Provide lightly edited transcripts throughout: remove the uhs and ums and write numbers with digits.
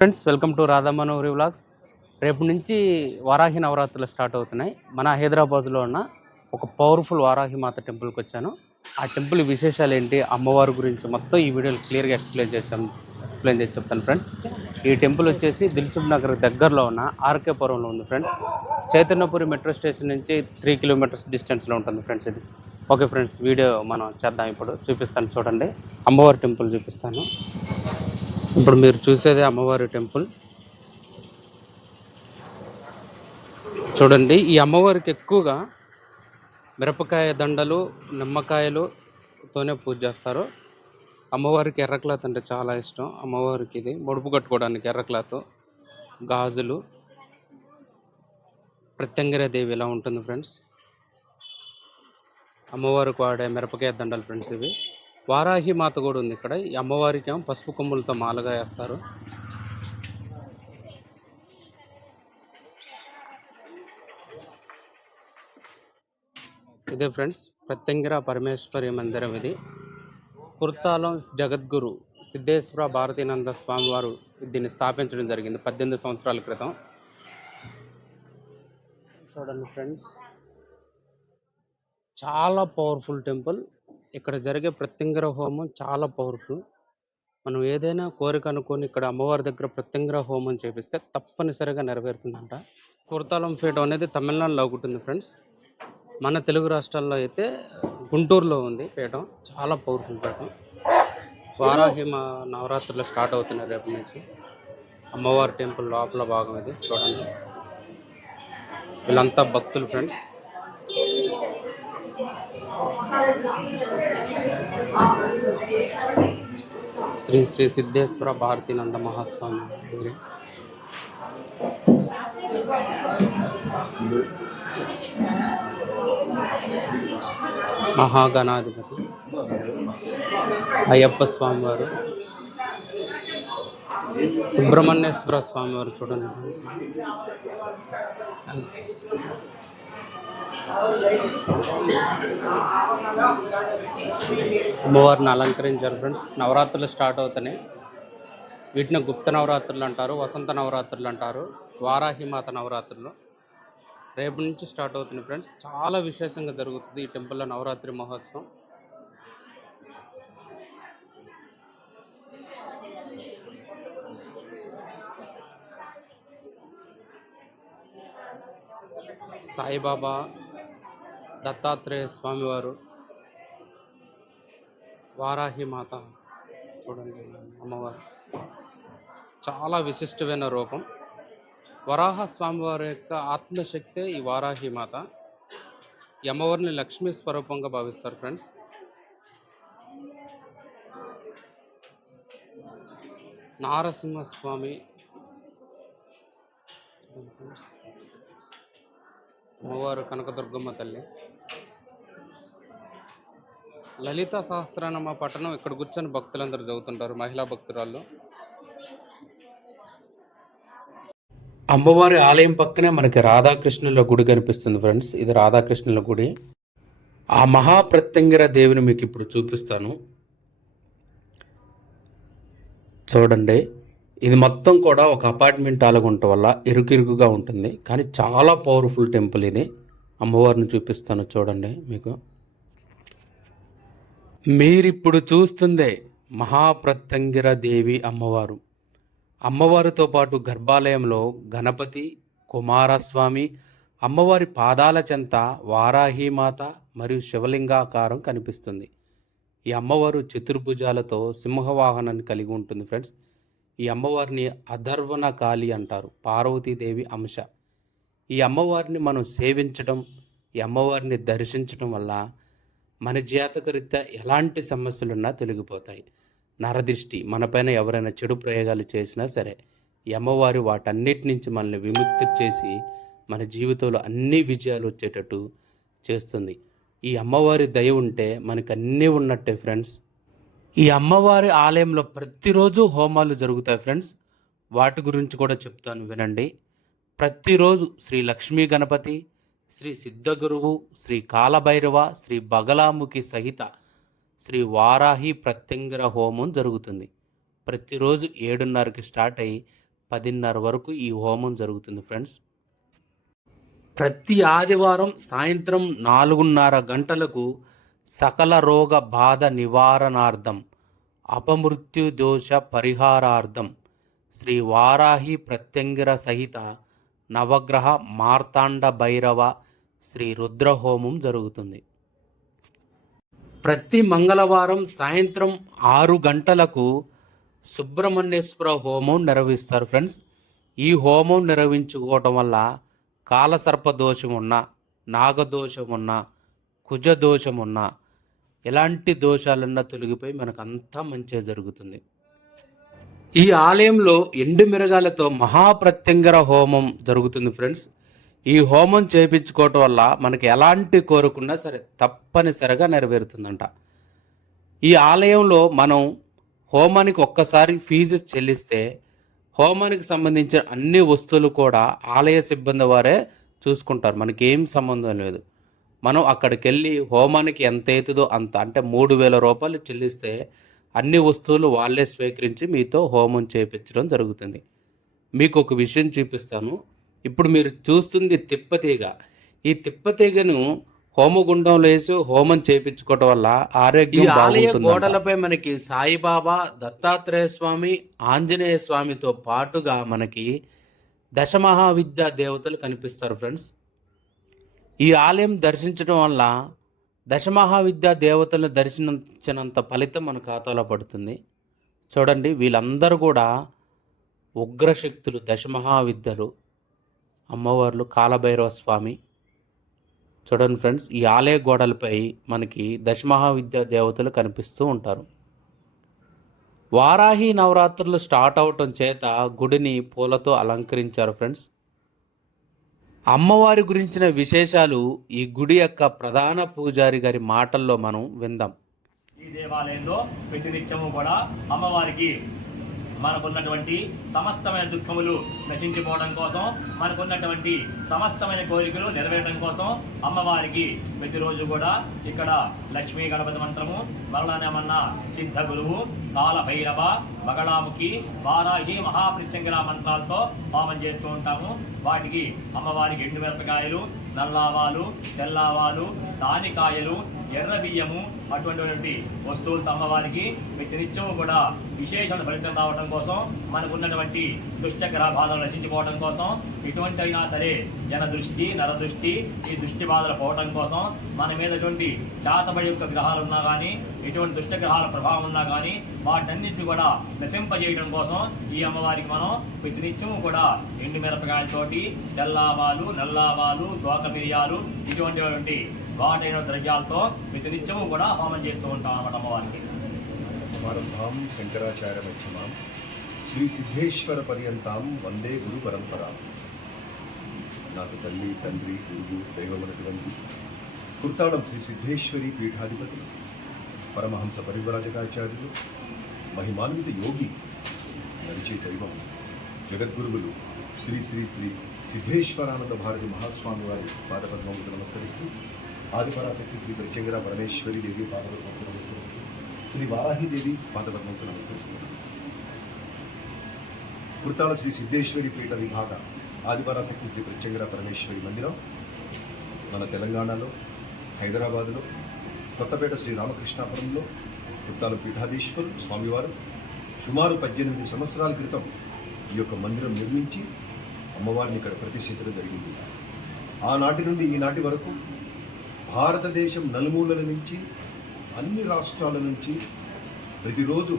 Friends, welcome to Radhammanuri vlogs. రేపు నుంచి వారాహి నవరాత్రులు స్టార్ట్ అవుతున్నాయి. మన హైదరాబాద్లో ఉన్న ఒక పవర్ఫుల్ వారాహి మాత టెంపుల్కి వచ్చాను. ఆ టెంపుల్ విశేషాలు ఏంటి, అమ్మవారి గురించి మొత్తం ఈ వీడియోలో క్లియర్గా ఎక్స్ప్లెయిన్ చేసి చెప్తాను ఫ్రెండ్స్. ఈ టెంపుల్ వచ్చేసి దిల్సుఖ్ నగర్ దగ్గరలో ఉన్న ఆర్కేపురంలో ఉంది ఫ్రెండ్స్. చైతన్యపురి మెట్రో స్టేషన్ నుంచి 3 కిలోమీటర్స్ డిస్టెన్స్లో ఉంటుంది ఫ్రెండ్స్ ఇది. ఓకే ఫ్రెండ్స్, వీడియో మనం చేద్దాం. ఇప్పుడు చూపిస్తాను చూడండి, అమ్మవారి టెంపుల్ చూపిస్తాను. ఇప్పుడు మీరు చూసేదే అమ్మవారి టెంపుల్. చూడండి, ఈ అమ్మవారికి ఎక్కువగా మిరపకాయ దండలు, నిమ్మకాయలుతోనే పూజ చేస్తారు. అమ్మవారికి ఎర్ర క్లాత్ అంటే చాలా ఇష్టం. అమ్మవారికి ఇది ముడుపు కట్టుకోవడానికి ఎర్ర క్లాత్, గాజులు. ప్రత్యంగిరాదేవి ఇలా ఉంటుంది ఫ్రెండ్స్. అమ్మవారికి వాడే మిరపకాయ దండలు ఫ్రెండ్స్ ఇవి. వారాహి మాత కూడా ఉంది ఇక్కడ. ఈ అమ్మవారికి ఏమో పసుపు కొమ్ములతో మాలగా వేస్తారు. ఇదే ఫ్రెండ్స్ ప్రత్యంగిర పరమేశ్వరి మందిరం. ఇది కుర్తాలం జగద్గురు సిద్ధేశ్వర భారతీనంద స్వామివారు దీన్ని స్థాపించడం జరిగింది 18 సంవత్సరాల క్రితం. చూడండి ఫ్రెండ్స్, చాలా పవర్ఫుల్ టెంపుల్. ఇక్కడ జరిగే ప్రత్యంగిర హోమం చాలా పవర్ఫుల్. మనం ఏదైనా కోరిక అనుకొని ఇక్కడ అమ్మవారి దగ్గర ప్రత్యంగిర హోమం చేపిస్తే తప్పనిసరిగా నెరవేరుతుందంట. కుర్తాలం పీఠం అనేది తమిళనాడులో ఉంటుంది ఫ్రెండ్స్. మన తెలుగు రాష్ట్రాల్లో అయితే గుంటూరులో ఉంది పీఠం. చాలా పవర్ఫుల్ పీఠం. వారాహి నవరాత్రులు స్టార్ట్ అవుతున్నాయి రేపు నుంచి. అమ్మవారి టెంపుల్ లోపల భాగం ఇది. చూడండి, వీళ్ళంతా భక్తులు ఫ్రెండ్స్. శ్రీ శ్రీ సిద్ధేశ్వర భారతీనంద మహాస్వామి మహాగణాధిపతి అయ్యప్ప స్వామివారు, సుబ్రహ్మణ్యేశ్వర స్వామివారు. చూడండి, అమ్మవారిని అలంకరించారు ఫ్రెండ్స్. నవరాత్రులు స్టార్ట్ అవుతున్నాయి. వీటిని గుప్త నవరాత్రులు అంటారు, వసంత నవరాత్రులు అంటారు, వారాహి మాత నవరాత్రులు. రేపు నుంచి స్టార్ట్ అవుతుంది ఫ్రెండ్స్. చాలా విశేషంగా జరుగుతుంది ఈ టెంపుల్లో నవరాత్రి మహోత్సవం. సాయిబాబా, దత్తాత్రేయ స్వామివారు, వారాహి మాత. చూడండి, అమ్మవారు చాలా విశిష్టమైన రూపం. వరాహ స్వామివారి యొక్క ఆత్మశక్తే ఈ వారాహి మాత. ఈ అమ్మవారిని లక్ష్మీ స్వరూపంగా భావిస్తారు ఫ్రెండ్స్. నారసింహస్వామి, అమ్మవారు కనకదుర్గమ్మ తల్లి. లలిత సహస్రనామ పఠనం ఇక్కడ కూర్చొని భక్తులందరూ చదువుతుంటారు, మహిళా భక్తురాళ్ళు. అమ్మవారి ఆలయం పక్కనే మనకి రాధాకృష్ణుల గుడి కనిపిస్తుంది ఫ్రెండ్స్. ఇది రాధాకృష్ణుల గుడి. ఆ మహాప్రత్యంగిర దేవిని మీకు ఇప్పుడు చూపిస్తాను. చూడండి, ఇది మొత్తం కూడా ఒక అపార్ట్మెంట్ ఆలగుంట వల్ల ఇరుకిరుకుగా ఉంటుంది, కానీ చాలా పవర్ఫుల్ టెంపుల్ ఇది. అమ్మవారిని చూపిస్తాను చూడండి మీకు. మీరిప్పుడు చూస్తుందే మహాప్రత్యంగిర దేవి అమ్మవారు. అమ్మవారితో పాటు గర్భాలయంలో గణపతి, కుమారస్వామి, అమ్మవారి పాదాల చెంత వారాహిమాత మరియు శివలింగాకారం కనిపిస్తుంది. ఈ అమ్మవారు చతుర్భుజాలతో సింహవాహనాన్ని కలిగి ఉంటుంది ఫ్రెండ్స్. ఈ అమ్మవారిని అధర్వణ కాళి అంటారు, పార్వతీదేవి అంశ. ఈ అమ్మవారిని మనం సేవించడం, ఈ అమ్మవారిని దర్శించడం వల్ల మన జాతకరీత్యా ఎలాంటి సమస్యలున్నా తొలగిపోతాయి. నరదృష్టి, మనపైన ఎవరైనా చెడు ప్రయోగాలు చేసినా సరే ఈ అమ్మవారి వాటన్నిటి నుంచి మనల్ని విముక్తి చేసి మన జీవితంలో అన్ని విజయాలు వచ్చేటట్టు చేస్తుంది. ఈ అమ్మవారి దయ ఉంటే మనకు అన్నీ ఉన్నట్టే ఫ్రెండ్స్. ఈ అమ్మవారి ఆలయంలో ప్రతిరోజు హోమాలు జరుగుతాయి ఫ్రెండ్స్. వాటి గురించి కూడా చెప్తాను వినండి. ప్రతిరోజు శ్రీ లక్ష్మీ గణపతి, శ్రీ సిద్ధగురువు, శ్రీ కాలభైరవ, శ్రీ బగలాముఖి సహిత శ్రీ వారాహి ప్రత్యంగిర హోమం జరుగుతుంది. ప్రతిరోజు 7:30కి స్టార్ట్ అయ్యి 10:30 వరకు ఈ హోమం జరుగుతుంది ఫ్రెండ్స్. ప్రతి ఆదివారం సాయంత్రం 4:30 గంటలకు సకల రోగ బాధ నివారణార్థం, అపమృత్యు దోష పరిహారార్థం శ్రీ వారాహి ప్రత్యంగిర సహిత నవగ్రహ మార్తాండ భైరవ శ్రీ రుద్రహోమం జరుగుతుంది. ప్రతి మంగళవారం సాయంత్రం 6 గంటలకు సుబ్రహ్మణ్యేశ్వర హోమం నిర్వహిస్తారు ఫ్రెండ్స్. ఈ హోమం నిర్వహించుకోవటం వల్ల కాలసర్ప దోషం ఉన్నా, నాగదోషం ఉన్నా, కుజదోషం ఉన్నా, ఎలాంటి దోషాలన్నా తొలగిపోయి మనకంతా మంచిగా జరుగుతుంది. ఈ ఆలయంలో ఎండు మిరగాలతో మహాప్రత్యంగర హోమం జరుగుతుంది ఫ్రెండ్స్. ఈ హోమం చేయించుకోవటం వల్ల మనకి ఎలాంటి కోరుకున్నా సరే తప్పనిసరిగా నెరవేరుతుందంట. ఈ ఆలయంలో మనం హోమానికి ఒక్కసారి ఫీజు చెల్లిస్తే హోమానికి సంబంధించిన అన్ని వస్తువులు కూడా ఆలయ సిబ్బంది వారే చూసుకుంటారు. మనకి ఏం సంబంధం లేదు. మనం అక్కడికి వెళ్ళి హోమానికి ఎంత అవుతుందో అంత, అంటే 3,000 రూపాయలు చెల్లిస్తే అన్ని వస్తువులు వాళ్ళే స్వీకరించి మీతో హోమం చేయించడం జరుగుతుంది. మీకు ఒక విషయం చూపిస్తాను. ఇప్పుడు మీరు చూస్తుంది తిప్పతీగ. ఈ తిప్పతీగను హోమగుండంలో వేసి హోమం చేయించుకోవటం వల్ల ఆరోగ్యం ఆలయ గోడలపై మనకి సాయిబాబా, దత్తాత్రేయ స్వామి, ఆంజనేయ స్వామితో పాటుగా మనకి దశమహావిద్యా దేవతలు కనిపిస్తారు ఫ్రెండ్స్. ఈ ఆలయం దర్శించడం వల్ల దశమహావిద్యా దేవతలను దర్శించినంత ఫలితం మన ఖాతాలో పడుతుంది. చూడండి, వీళ్ళందరూ కూడా ఉగ్రశక్తులు, దశమహావిద్యలు, అమ్మవార్లు, కాలభైరవ స్వామి. చూడండి ఫ్రెండ్స్, ఈ ఆలయ గోడలపై మనకి దశమహావిద్యా దేవతలు కనిపిస్తూ ఉంటారు. వారాహి నవరాత్రులు స్టార్ట్ అవటం చేత గుడిని పూలతో అలంకరించారు ఫ్రెండ్స్. అమ్మవారి గురించిన విశేషాలు ఈ గుడి యొక్క ప్రధాన పూజారి గారి మాటల్లో మనం విందాం. ఈ దేవాలయంలో ప్రతినిత్యము కూడా అమ్మవారికి మనకున్నటువంటి సమస్తమైన దుఃఖములు నశించిపోవడం కోసం, మనకున్నటువంటి సమస్తమైన కోరికలు నెరవేరడం కోసం అమ్మవారికి ప్రతిరోజు కూడా ఇక్కడ లక్ష్మీ గణపతి మంత్రము, మరలానేమన్నా సిద్ధ గురువు, కాలభైరవ, బగళాముఖి, వారాహి, మహాప్రత్యంగిర మంత్రాలతో హోమం చేస్తూ ఉంటాము. వాటికి అమ్మవారికి ఎండు మిరపకాయలు, నల్లావాలు, తెల్లావాలు, తానికాయలు, ఎర్ర బియ్యము అటువంటి వస్తువులతో అమ్మవారికి ప్రతినిత్యము కూడా విశేషమైన ఫలితం రావడం కోసం, మనకున్నటువంటి దుష్టగ్రహ బాధలు నశించిపోవడం కోసం, ఎటువంటి అయినా సరే జన దృష్టి, నరదృష్టి, ఈ దృష్టి బాధలు పోవడం కోసం, మన మీద ఎటువంటి చాతబడి యొక్క గ్రహాలు ఉన్నా కానీ, ఎటువంటి దుష్టగ్రహాల ప్రభావం ఉన్నా కానీ వాటన్నింటినీ కూడా నశింపజేయడం కోసం ఈ అమ్మవారికి మనం ప్రతినిత్యము కూడా ఎండు మిరపకాయలతోటి, తెల్లావాలు, నల్లావాలు, దోక మిరియాలు, ఇటువంటి వాటైన ద్రవ్యాలతో ప్రతినిత్యము కూడా హోమం చేస్తూ ఉంటాం అన్నమాట అమ్మవారికి. సమారంభాం శంకరాచార్య మధ్యమాం శ్రీ సిద్ధేశ్వర పర్యంతం వందే గురు పరంపర. నాకు తల్లి, తండ్రి, గురువు, దైవమైనటువంటి కుర్తాళం శ్రీ సిద్ధేశ్వరి పీఠాధిపతి పరమహంస పరివ్రాజకాచార్యులు, మహిమాన్విత యోగి, నడిచే దైవం, జగద్గురువులు శ్రీ శ్రీ శ్రీ సిద్ధేశ్వరానంద భారతి మహాస్వామి వారి పాదపద్మములకు నమస్కరిస్తూ, ఆదిపరాశక్తి శ్రీ ప్రత్యంగిర పరమేశ్వరి దేవి పాదపద్మములకు నమస్కరిస్తూ, శ్రీ వారాహిదేవి పాదపద్మములకు నమస్కరిస్తున్నాను. కుర్తాళ శ్రీ సిద్ధేశ్వరి పీఠ విభాగ ఆదిపరాశక్తి శ్రీ ప్రత్యంగిర పరమేశ్వరి మందిరం మన తెలంగాణలో, హైదరాబాదులో, కొత్తపేట శ్రీ రామకృష్ణాపురంలో కుర్తాళ పీఠాధీశ్వరులు స్వామివారు సుమారు 18 సంవత్సరాల క్రితం ఈ యొక్క మందిరం నిర్మించి అమ్మవారిని ఇక్కడ ప్రతిష్ఠించడం జరిగింది. ఆనాటి నుండి ఈనాటి వరకు భారతదేశం నలుమూలల నుంచి, అన్ని రాష్ట్రాల నుంచి ప్రతిరోజు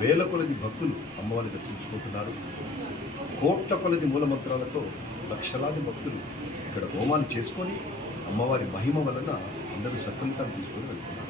వేల కొలది భక్తులు అమ్మవారిని దర్శించుకుంటున్నారు. కోట్ల కొలది మూలమంత్రాలతో లక్షలాది భక్తులు ఇక్కడ హోమాలు చేసుకొని అమ్మవారి మహిమ వలన అందరూ సత్ఫలితాలు తీసుకొని వెళ్తున్నారు.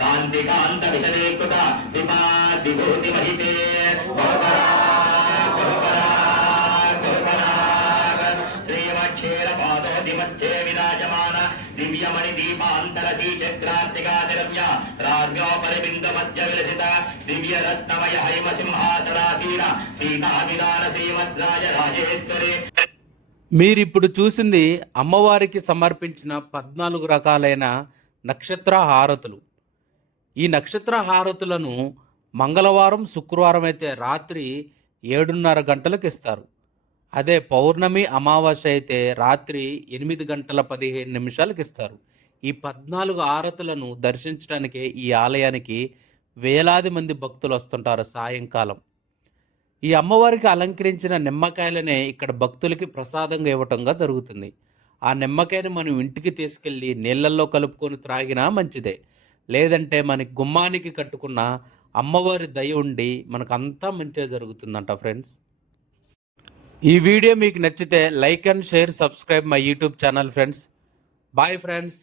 कांति శ్రీకాంత విశదీకృత విభూతి మహితే శ్రీమక్షేర పాదోది మధ్యే విరాజమాన దివ్యమణి దీపాంతరసీ చక్రాంతికాదిరమ్య రాజ్ఞోపరిబింద మధ్య విలసిత దివ్య రత్నమయ హైమ సింహాసనాసీన సీతామిదాన శ్రీమద్రాజ రాజేశ్వరి. మీరిప్పుడు చూసింది అమ్మవారికి సమర్పించిన 14 రకాలైన నక్షత్ర హారతులు. ఈ నక్షత్ర హారతులను మంగళవారం శుక్రవారం అయితే రాత్రి 7:30 గంటలకు ఇస్తారు. అదే పౌర్ణమి అమావాస్య అయితే రాత్రి 8:15 ఇస్తారు. ఈ 14 హారతులను దర్శించడానికే ఈ ఆలయానికి వేలాది మంది భక్తులు వస్తుంటారు సాయంకాలం. ఈ అమ్మవారికి అలంకరించిన నిమ్మకాయలనే ఇక్కడ భక్తులకి ప్రసాదంగా ఇవ్వటంగా జరుగుతుంది. ఆ నిమ్మకాయని మనం ఇంటికి తీసుకెళ్ళి నీళ్ళల్లో కలుపుకొని త్రాగినా మంచిదే. లేదంటే మనకి గుమ్మానికి కట్టుకున్న అమ్మవారి దయ ఉండి మనకంతా మంచిగా జరుగుతుందంట ఫ్రెండ్స్. ఈ వీడియో మీకు నచ్చితే like and share, subscribe my YouTube channel friends. Bye friends.